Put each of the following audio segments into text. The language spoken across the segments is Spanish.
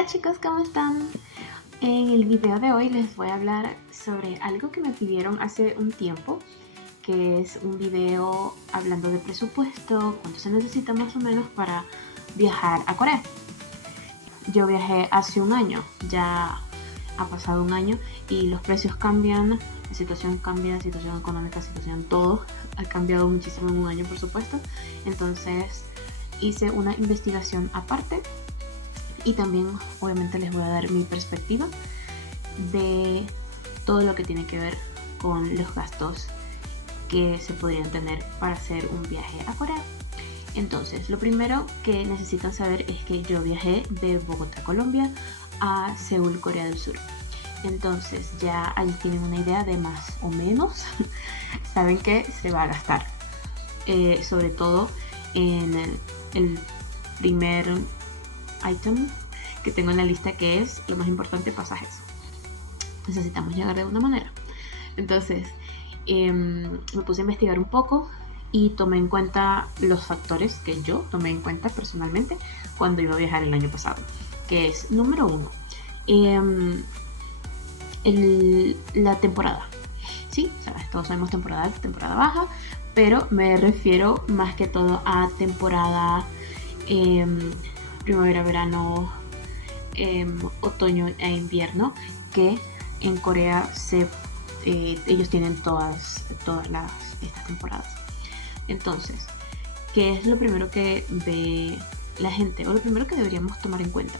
Hola chicos, ¿cómo están? En el video de hoy les voy a hablar sobre algo que me pidieron hace un tiempo, que es un video hablando de presupuesto, cuánto se necesita más o menos para viajar a Corea. Yo viajé hace un año, ya ha pasado un año y los precios cambian, la situación cambia, la situación económica, la situación todo ha cambiado muchísimo en un año, por supuesto. Entonces hice una investigación aparte y también obviamente les voy a dar mi perspectiva de todo lo que tiene que ver con los gastos que se podrían tener para hacer un viaje a Corea. Entonces, lo primero que necesitan saber es que yo viajé de Bogotá, Colombia, a Seúl, Corea del Sur. Entonces, ya ahí tienen una idea de más o menos saben que se va a gastar. Sobre todo en el primer item que tengo en la lista, que es lo más importante: pasajes. Necesitamos llegar de alguna manera. Entonces me puse a investigar un poco y tomé en cuenta los factores que yo tomé en cuenta personalmente cuando iba a viajar el año pasado, que es número uno, la temporada. Sí, sabes, todos sabemos temporada alta, temporada baja, pero me refiero más que todo a temporada primavera, verano, otoño e invierno, que en Corea ellos tienen todas estas temporadas. Entonces, ¿qué es lo primero que ve la gente, o lo primero que deberíamos tomar en cuenta?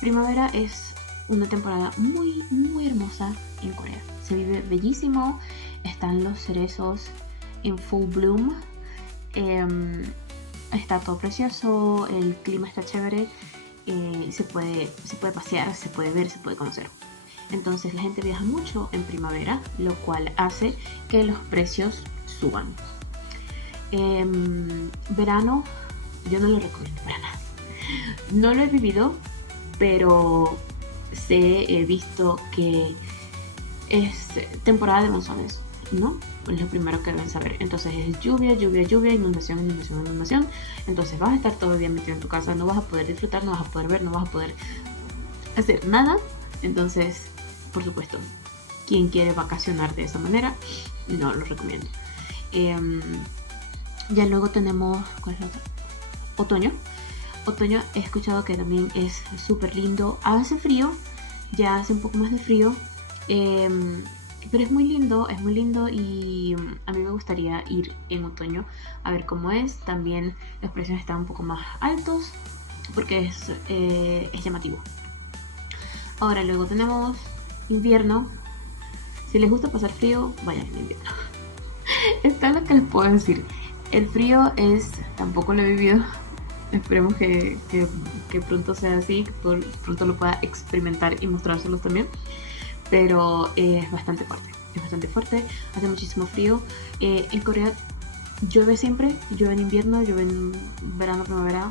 Primavera es una temporada muy muy hermosa en Corea. Se vive bellísimo, están los cerezos en full bloom, está todo precioso, el clima está chévere, se puede pasear, se puede ver, se puede conocer. Entonces la gente viaja mucho en primavera, lo cual hace que los precios suban. Verano yo no lo recomiendo para nada. No lo he vivido, pero he visto que es temporada de monzones, ¿no? Es lo primero que deben saber. Entonces es lluvia, lluvia, lluvia, inundación, inundación, inundación. Entonces vas a estar todo el día metido en tu casa, no vas a poder disfrutar, no vas a poder ver, no vas a poder hacer nada. Entonces, por supuesto, quien quiere vacacionar de esa manera, no lo recomiendo. Ya luego tenemos, ¿cuál es la otra? Otoño. Otoño he escuchado que también es súper lindo. Hace frío, ya hace un poco más de frío, pero es muy lindo y a mí me gustaría ir en otoño a ver cómo es. También los precios están un poco más altos porque es llamativo. Ahora luego tenemos invierno. Si les gusta pasar frío, vayan en invierno. Esto es lo que les puedo decir. El frío tampoco lo he vivido. Esperemos que pronto sea así, que pronto lo pueda experimentar y mostrárselos también. Pero es bastante fuerte, hace muchísimo frío. En Corea llueve siempre, llueve en invierno, llueve en verano, primavera,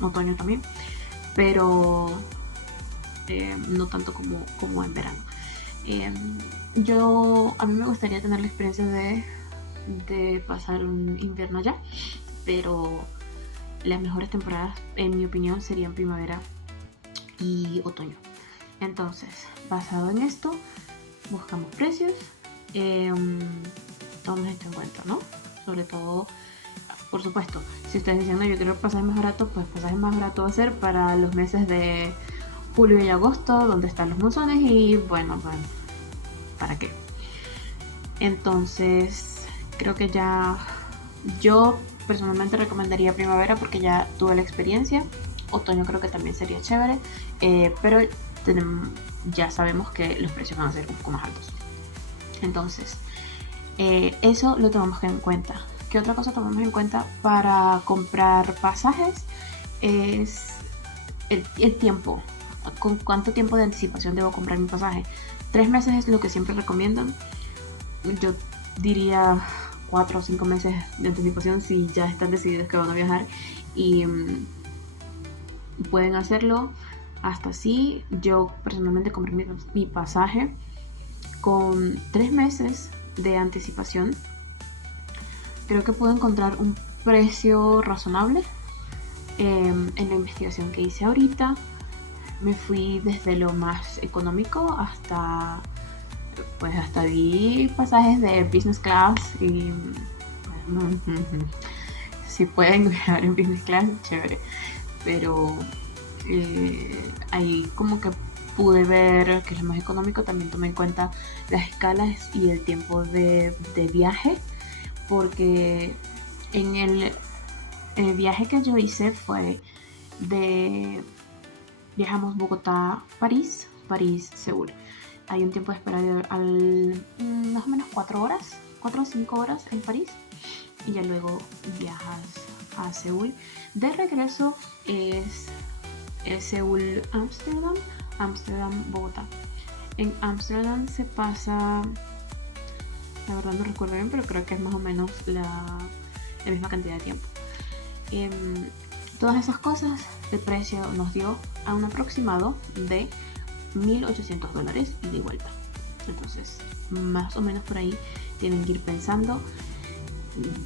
otoño también, pero no tanto como en verano. A mí me gustaría tener la experiencia de pasar un invierno allá, pero las mejores temporadas, en mi opinión, serían primavera y otoño. Entonces, basado en esto, buscamos precios, tomamos esto en cuenta, ¿no? Sobre todo, por supuesto, si ustedes dicen, no, yo quiero pasajes más baratos, pues pasajes más baratos va a ser para los meses de julio y agosto, donde están los monzones, y bueno, ¿para qué? Entonces, creo que yo personalmente recomendaría primavera porque ya tuve la experiencia. Otoño creo que también sería chévere, pero ya sabemos que los precios van a ser un poco más altos. Entonces, eso lo tomamos en cuenta. ¿Qué otra cosa tomamos en cuenta para comprar pasajes? Es el tiempo. ¿Con cuánto tiempo de anticipación debo comprar mi pasaje? 3 meses es lo que siempre recomiendan. Yo diría 4 o 5 meses de anticipación si ya están decididos que van a viajar y pueden hacerlo hasta así. Yo personalmente compré mi pasaje con 3 meses de anticipación. Creo que puedo encontrar un precio razonable en la investigación que hice ahorita. me fui desde lo más económico hasta, pues hasta vi pasajes de business class y si pueden viajar en business class, chévere, pero ahí como que pude ver que es lo más económico. También tomé en cuenta las escalas y el tiempo de viaje, porque en el viaje que yo hice fue de viajamos Bogotá, París, París, Seúl. Hay un tiempo de espera de más o menos 4 horas, 4 o 5 horas en París, y ya luego viajas a Seúl. De regreso es Seúl, Ámsterdam, Ámsterdam, Bogotá. En Ámsterdam se pasa, la verdad no recuerdo bien, pero creo que es más o menos la misma cantidad de tiempo. Todas esas cosas, el precio nos dio a un aproximado de $1,800 y de vuelta. Entonces, más o menos por ahí tienen que ir pensando.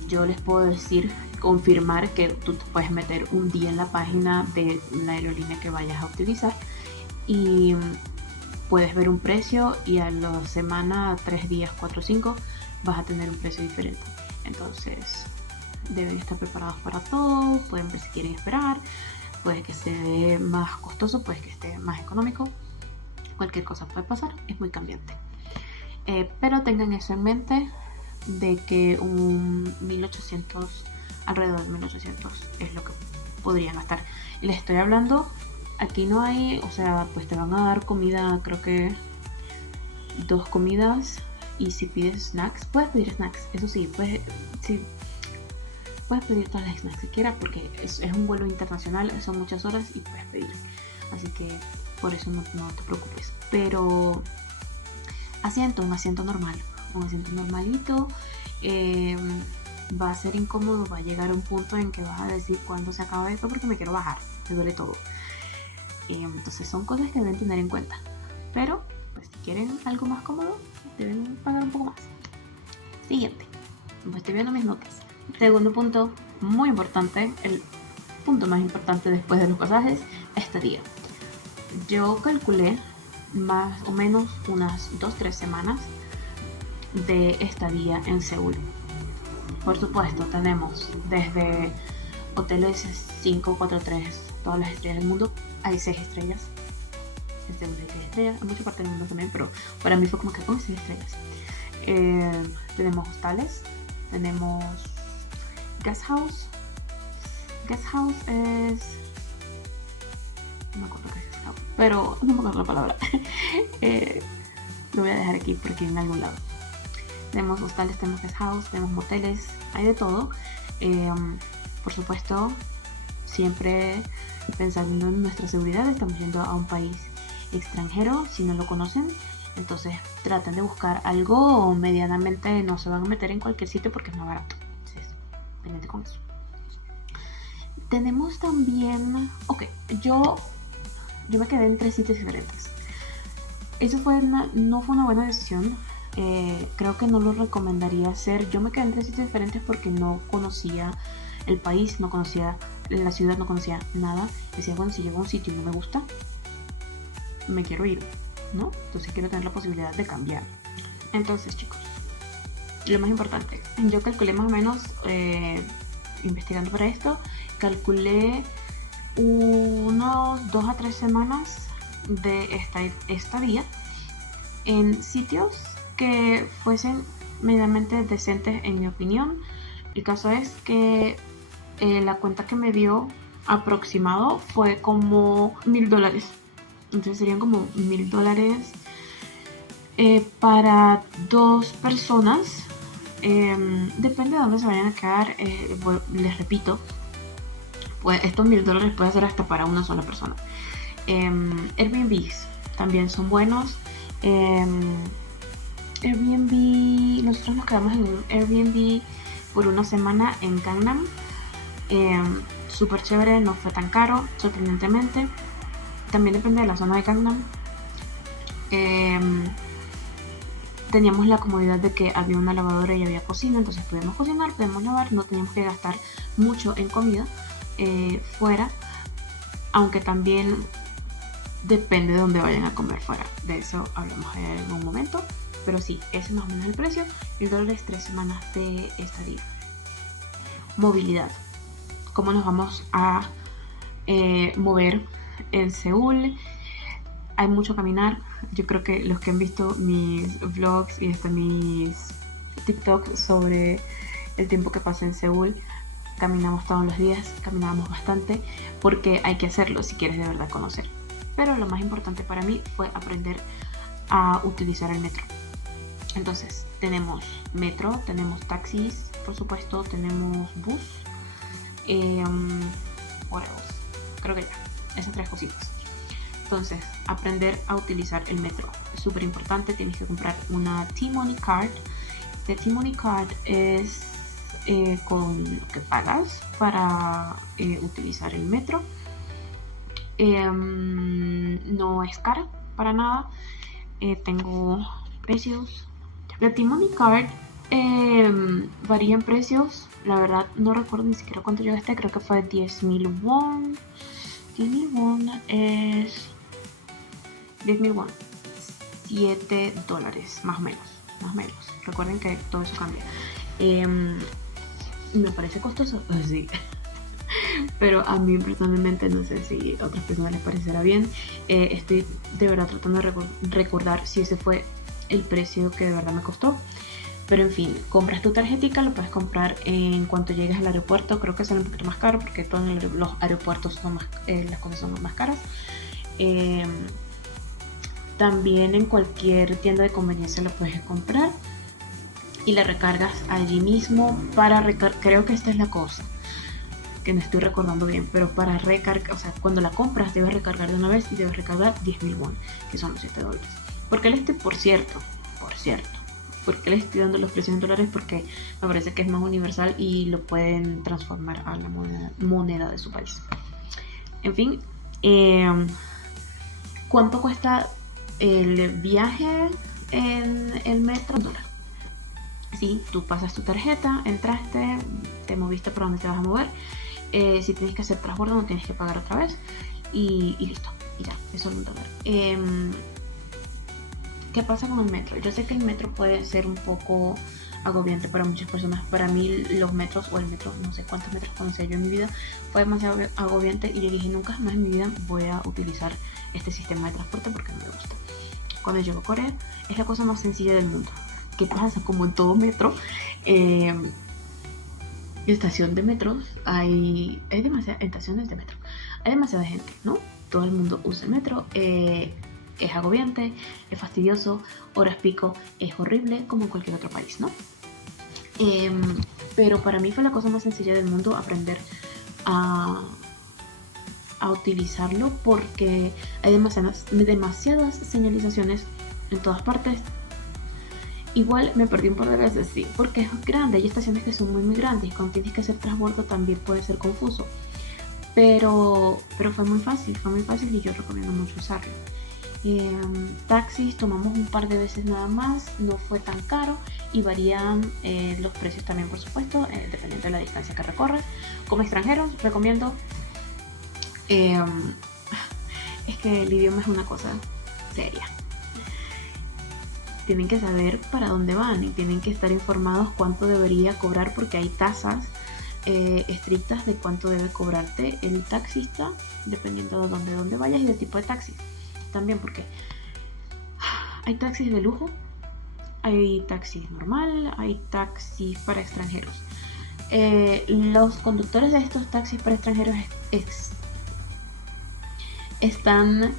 Yo les puedo decir, confirmar que tú te puedes meter un día en la página de la aerolínea que vayas a utilizar y puedes ver un precio, y a la semana, 3 días, 4 o 5 vas a tener un precio diferente. Entonces deben estar preparados para todo. Pueden ver si quieren esperar, puede que esté más costoso, puede que esté más económico, cualquier cosa puede pasar, es muy cambiante. Pero tengan eso en mente, de que un 1800, alrededor de 1800 es lo que podrían gastar. Y les estoy hablando, aquí no hay, o sea, pues te van a dar comida, creo que 2 comidas, y si pides snacks, puedes pedir snacks, eso sí, puedes pedir todas las snacks que quieras, porque es un vuelo internacional, son muchas horas y puedes pedir, así que por eso no te preocupes. Pero un asiento normal, un asiento normalito, va a ser incómodo, va a llegar un punto en que vas a decir cuándo se acaba esto porque me quiero bajar, me duele todo. Entonces son cosas que deben tener en cuenta, pero pues si quieren algo más cómodo deben pagar un poco más. Siguiente, pues estoy viendo mis notas. Segundo punto, muy importante, el punto más importante después de los pasajes, estadía. Yo calculé más o menos unas 2-3 semanas de estadía en Seúl. Por supuesto, tenemos desde hoteles 5, 4, 3, todas las estrellas del mundo. Hay 6 estrellas. En Seúl hay 6 estrellas, en muchas partes del mundo también, pero para mí fue como que 6 estrellas. Tenemos hostales, tenemos guest house. Guest house es... no me acuerdo qué es guest house, pero no me acuerdo la palabra. Lo voy a dejar aquí porque en algún lado. Tenemos hostales, tenemos guest house, tenemos moteles, hay de todo. Por supuesto, siempre pensando en nuestra seguridad, estamos yendo a un país extranjero, si no lo conocen, entonces traten de buscar algo medianamente, no se van a meter en cualquier sitio porque es más barato. Entonces, pendiente con eso. Tenemos también, yo me quedé en 3 sitios diferentes. Eso no fue una buena decisión. Creo que no lo recomendaría hacer. Yo me quedé en 3 sitios diferentes porque no conocía el país, no conocía la ciudad, no conocía nada. Decía, bueno, si llego a un sitio y no me gusta, me quiero ir, ¿no? Entonces quiero tener la posibilidad de cambiar. Entonces, chicos, lo más importante, yo calculé más o menos, investigando para esto, calculé unos 2 a 3 semanas de estadía en sitios que fuesen medianamente decentes, en mi opinión. El caso es que la cuenta que me dio aproximado fue como $1,000. Entonces serían como $1,000 para 2 personas. Depende de dónde se vayan a quedar. Les repito, pues estos $1,000 puede ser hasta para una sola persona. Airbnbs también son buenos. Airbnb, nosotros nos quedamos en un Airbnb por una semana en Gangnam. Súper chévere, no fue tan caro, sorprendentemente. También depende de la zona de Gangnam. Teníamos la comodidad de que había una lavadora y había cocina, entonces podíamos cocinar, podíamos lavar, no teníamos que gastar mucho en comida fuera, aunque también depende de dónde vayan a comer fuera. De eso hablamos en algún momento. Pero sí, ese es más o menos el precio. El dólar es 3 semanas de estadía. Movilidad. ¿Cómo nos vamos a mover en Seúl? Hay mucho caminar. Yo creo que los que han visto mis vlogs y hasta mis TikToks sobre el tiempo que pasé en Seúl, caminamos todos los días, caminábamos bastante, porque hay que hacerlo si quieres de verdad conocer. Pero lo más importante para mí fue aprender a utilizar el metro. Entonces, tenemos metro, tenemos taxis, por supuesto, tenemos bus. What else? Creo que ya, esas 3 cositas. Entonces, aprender a utilizar el metro es súper importante. Tienes que comprar una T-Money Card. The T-Money Card es con lo que pagas para utilizar el metro. No es cara para nada. Tengo precios. La T-Money Card varía en precios. La verdad no recuerdo ni siquiera cuánto yo gasté. Creo que fue 10.000 won. 10.000 won es 10.000 won, $7 más o menos. Recuerden que todo eso cambia. Me parece costoso, sí. Pero a mí personalmente, no sé si a otras personas les parecerá bien. Estoy de verdad tratando de recordar si ese fue el precio que de verdad me costó. Pero en fin, compras tu tarjetita, lo puedes comprar en cuanto llegues al aeropuerto. Creo que sale un poquito más caro porque todos los aeropuertos son más, las cosas son más caras. También en cualquier tienda de conveniencia lo puedes comprar y la recargas allí mismo para creo que esta es la cosa que no estoy recordando bien, pero para recargar, o sea, cuando la compras debes recargar de una vez y debes recargar 10.000 won, que son los $7. Porque por cierto, porque les estoy dando los precios en dólares, porque me parece que es más universal y lo pueden transformar a la moneda de su país. En fin, ¿cuánto cuesta el viaje en el metro? $1. Si tú pasas tu tarjeta, entraste, te moviste por donde te vas a mover. Si tienes que hacer transbordo, no tienes que pagar otra vez. Y listo, y ya, eso es $1. ¿Qué pasa con el metro? Yo sé que el metro puede ser un poco agobiante para muchas personas. Para mí los metros, o el metro, no sé cuántos metros conocí yo en mi vida, fue demasiado agobiante y yo dije, nunca más en mi vida voy a utilizar este sistema de transporte porque no me gusta. Cuando llego a Corea, es la cosa más sencilla del mundo. ¿Qué pasa? Como en todo metro, estación de metros, hay demasiadas estaciones de metro, hay demasiada gente, ¿no? Todo el mundo usa el metro. Es agobiante, es fastidioso, horas pico, es horrible como en cualquier otro país, ¿no? Pero para mí fue la cosa más sencilla del mundo aprender a utilizarlo, porque hay demasiadas señalizaciones en todas partes. Igual me perdí un par de veces, sí, porque es grande, hay estaciones que son muy grandes y cuando tienes que hacer transbordo también puede ser confuso, pero fue muy fácil y yo recomiendo mucho usarlo. Taxis tomamos un par de veces nada más, no fue tan caro y varían los precios también, por supuesto, dependiendo de la distancia que recorres. Como extranjeros recomiendo, es que el idioma es una cosa seria. Tienen que saber para dónde van y tienen que estar informados cuánto debería cobrar, porque hay tasas estrictas de cuánto debe cobrarte el taxista dependiendo de dónde vayas y del tipo de taxi. También porque hay taxis de lujo, hay taxis normal, hay taxis para extranjeros. Los conductores de estos taxis para extranjeros están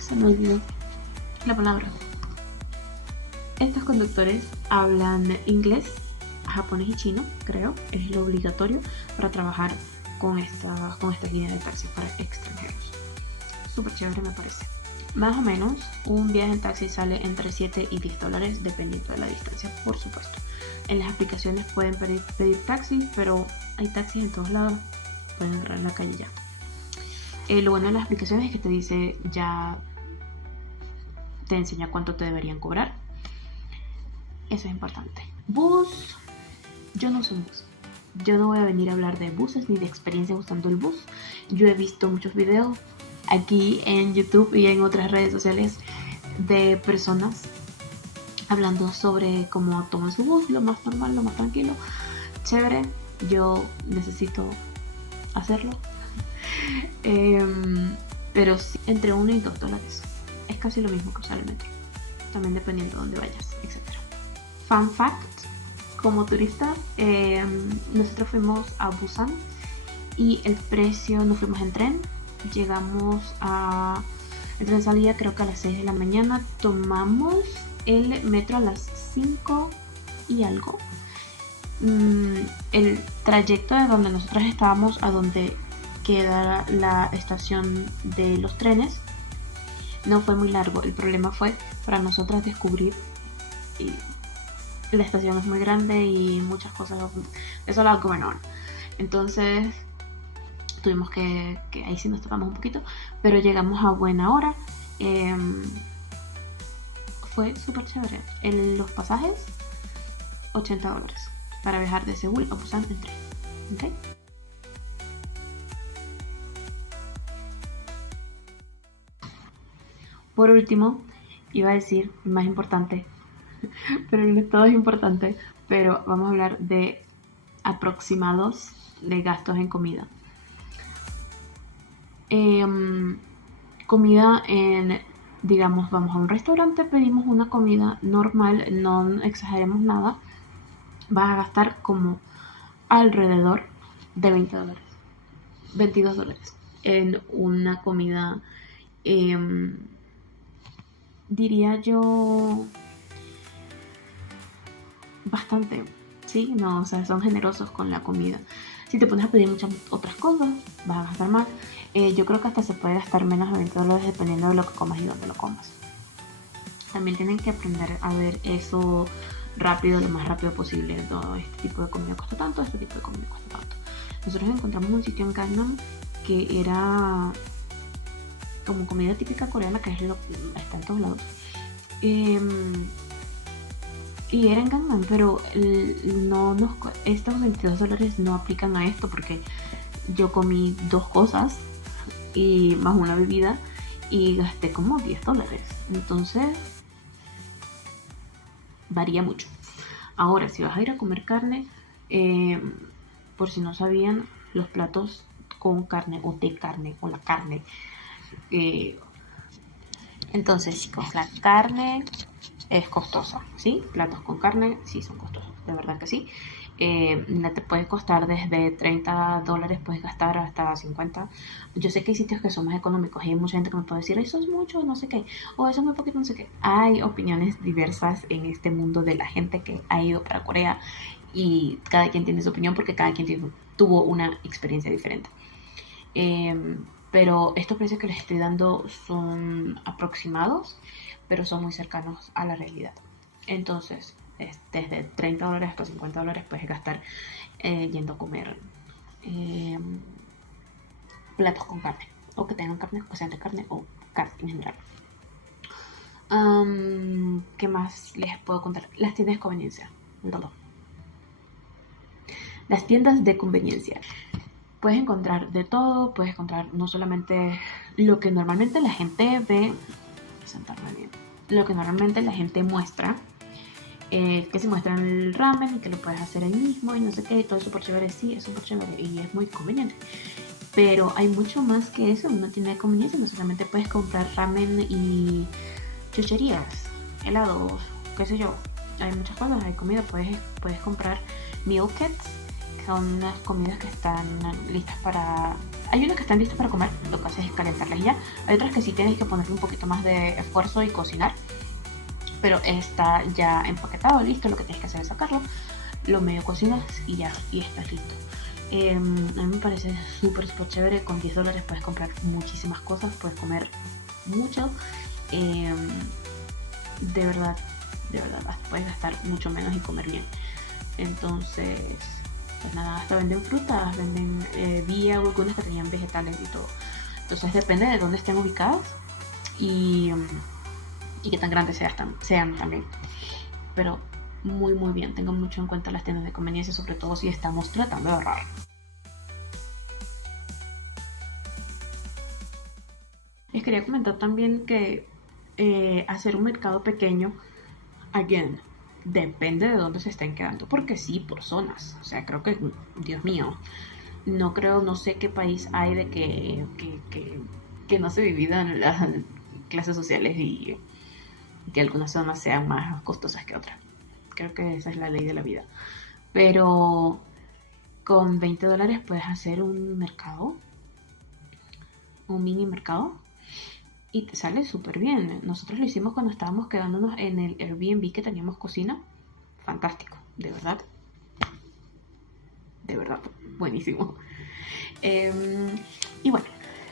se me olvidó la palabra. Estos conductores hablan inglés, japonés y chino, creo, es lo obligatorio para trabajar con esta línea de taxis para extranjeros. Súper chévere, me parece. Más o menos un viaje en taxi sale entre $7 y $10 dependiendo de la distancia, por supuesto. En las aplicaciones pueden pedir taxis, pero hay taxis en todos lados, pueden agarrar en la calle ya. Lo bueno de las aplicaciones es que te dice, ya te enseña cuánto te deberían cobrar. Eso es importante. Bus, yo no uso un bus. yo no voy a venir a hablar de buses ni de experiencias usando el bus. Yo he visto muchos videos aquí en YouTube y en otras redes sociales de personas hablando sobre cómo toman su bus, lo más normal, lo más tranquilo, chévere. Yo necesito hacerlo. Pero sí, entre $1 y $2 es casi lo mismo que usar el metro, también dependiendo de dónde vayas, etc. Fun fact: como turista, nosotros fuimos a Busan y el precio, nos fuimos en tren, llegamos a... El tren salía creo que a las 6 de la mañana, tomamos el metro a las 5 y algo. El trayecto de donde nosotros estábamos a donde queda la estación de los trenes no fue muy largo. El problema fue para nosotras descubrir, la estación es muy grande y muchas cosas, eso es algo menor. Entonces tuvimos que ahí sí nos tocamos un poquito, pero llegamos a buena hora. Fue súper chévere. Los pasajes, $80 para viajar de Seúl a Busan en tren. ¿Okay? Por último, iba a decir, más importante, pero no todo es importante, pero vamos a hablar de aproximados de gastos en comida. Comida digamos, vamos a un restaurante, pedimos una comida normal, no exageremos nada, vas a gastar como alrededor de $20, $22 en una comida, diría yo, bastante, ¿sí? No, o sea, son generosos con la comida. Si te pones a pedir muchas otras cosas, vas a gastar más. Yo creo que hasta se puede gastar menos de $20 dependiendo de lo que comas y dónde lo comas. También tienen que aprender a ver eso rápido, lo más rápido posible. Todo este tipo de comida cuesta tanto, este tipo de comida cuesta tanto. Nosotros encontramos un sitio en Gangnam que era como comida típica coreana, que está en todos lados. Y era en Gangnam, pero estos $22 no aplican a esto porque yo comí 2 cosas y más una bebida y gasté como $10. Entonces varía mucho. Ahora, si vas a ir a comer carne, por si no sabían, los platos con carne o de carne o la carne, entonces chicos, la carne es costosa, ¿sí? Platos con carne sí son costosos, de verdad que sí. Te puede costar desde $30, puedes gastar hasta 50. Yo sé que hay sitios que son más económicos y hay mucha gente que me puede decir, eso es mucho, no sé qué, o eso es muy poquito, no sé qué. Hay opiniones diversas en este mundo de la gente que ha ido para Corea y cada quien tiene su opinión porque cada quien tuvo una experiencia diferente. Pero estos precios que les estoy dando son aproximados, pero son muy cercanos a la realidad. Entonces, desde $30 hasta $50 puedes gastar yendo a comer platos con carne, o que tengan carne, o sean de carne, o carne en general. ¿Qué más les puedo contar? Las tiendas de conveniencia. Las tiendas de conveniencia. Puedes encontrar de todo, puedes encontrar no solamente lo que normalmente la gente ve, sentarme bien, lo que normalmente la gente muestra, que se muestran el ramen y que lo puedes hacer ahí mismo y no sé qué, y todo es súper chévere, sí, es súper chévere y es muy conveniente. Pero hay mucho más que eso, una tienda de conveniencia, no solamente puedes comprar ramen y chucherías, helados, qué sé yo, hay muchas cosas, hay comida, puedes comprar meal kits. Son unas comidas que están listas para... Hay unas que están listas para comer, lo que haces es calentarlas y ya. Hay otras que sí tienes que ponerle un poquito más de esfuerzo y cocinar. Pero está ya empaquetado, listo, lo que tienes que hacer es sacarlo. Lo medio cocinas y ya, y estás listo. A mí me parece súper chévere. Con $10 puedes comprar muchísimas cosas, puedes comer mucho. De verdad, hasta puedes gastar mucho menos y comer bien. Entonces... pues nada, hasta venden frutas, vi algunas que tenían vegetales y todo. Entonces depende de dónde estén ubicadas y qué tan grandes sean también. Pero muy muy bien. Tengan mucho en cuenta las tiendas de conveniencia, sobre todo si estamos tratando de ahorrar. Les quería comentar también que hacer un mercado pequeño, again, depende de dónde se estén quedando, porque sí, por zonas. O sea, creo que, Dios mío, no sé qué país hay de que no se dividan las clases sociales y que algunas zonas sean más costosas que otras. Creo que esa es la ley de la vida. Pero con $20 puedes hacer un mercado, un mini mercado, y te sale súper bien. Nosotros lo hicimos cuando estábamos quedándonos en el Airbnb que teníamos cocina. Fantástico, de verdad, buenísimo. Y bueno,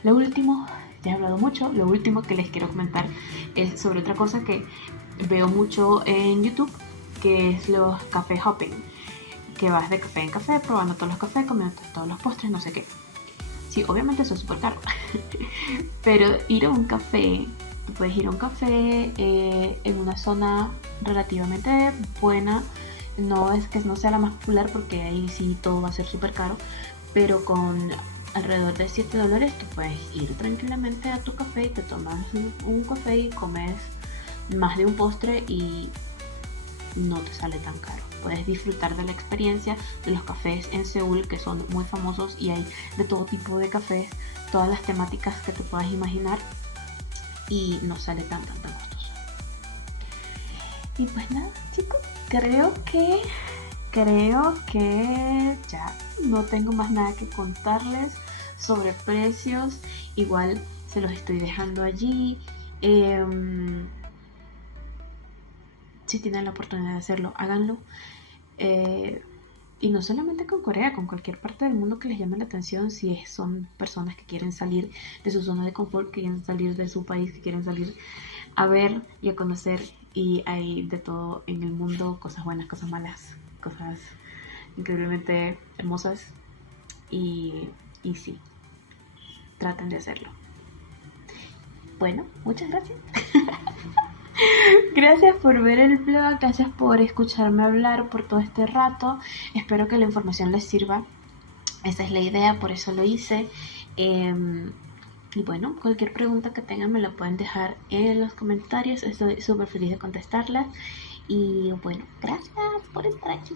lo último, ya he hablado mucho, lo último que les quiero comentar es sobre otra cosa que veo mucho en YouTube, que es los café hopping, que vas de café en café, probando todos los cafés, comiendo todos los postres, no sé qué. Sí, obviamente eso es súper caro, pero ir a un café, tú puedes ir a un café en una zona relativamente buena, no es que no sea la más popular porque ahí sí todo va a ser súper caro, pero con alrededor de $7 tú puedes ir tranquilamente a tu café y te tomas un café y comes más de un postre y no te sale tan caro. Puedes disfrutar de la experiencia de los cafés en Seúl, que son muy famosos y hay de todo tipo de cafés, todas las temáticas que te puedas imaginar, y no sale tan costoso. Y pues nada, chicos, creo que ya no tengo más nada que contarles sobre precios. Igual se los estoy dejando allí. Si tienen la oportunidad de hacerlo, háganlo. Y no solamente con Corea, con cualquier parte del mundo que les llame la atención, si son personas que quieren salir de su zona de confort, que quieren salir de su país, que quieren salir a ver y a conocer, y hay de todo en el mundo, cosas buenas, cosas malas, cosas increíblemente hermosas, y sí, traten de hacerlo. Bueno, muchas gracias. Gracias por ver el vlog, gracias por escucharme hablar por todo este rato. Espero que la información les sirva. Esa es la idea, por eso lo hice. Y bueno, cualquier pregunta que tengan me la pueden dejar en los comentarios. Estoy súper feliz de contestarlas. Y bueno, gracias por estar aquí.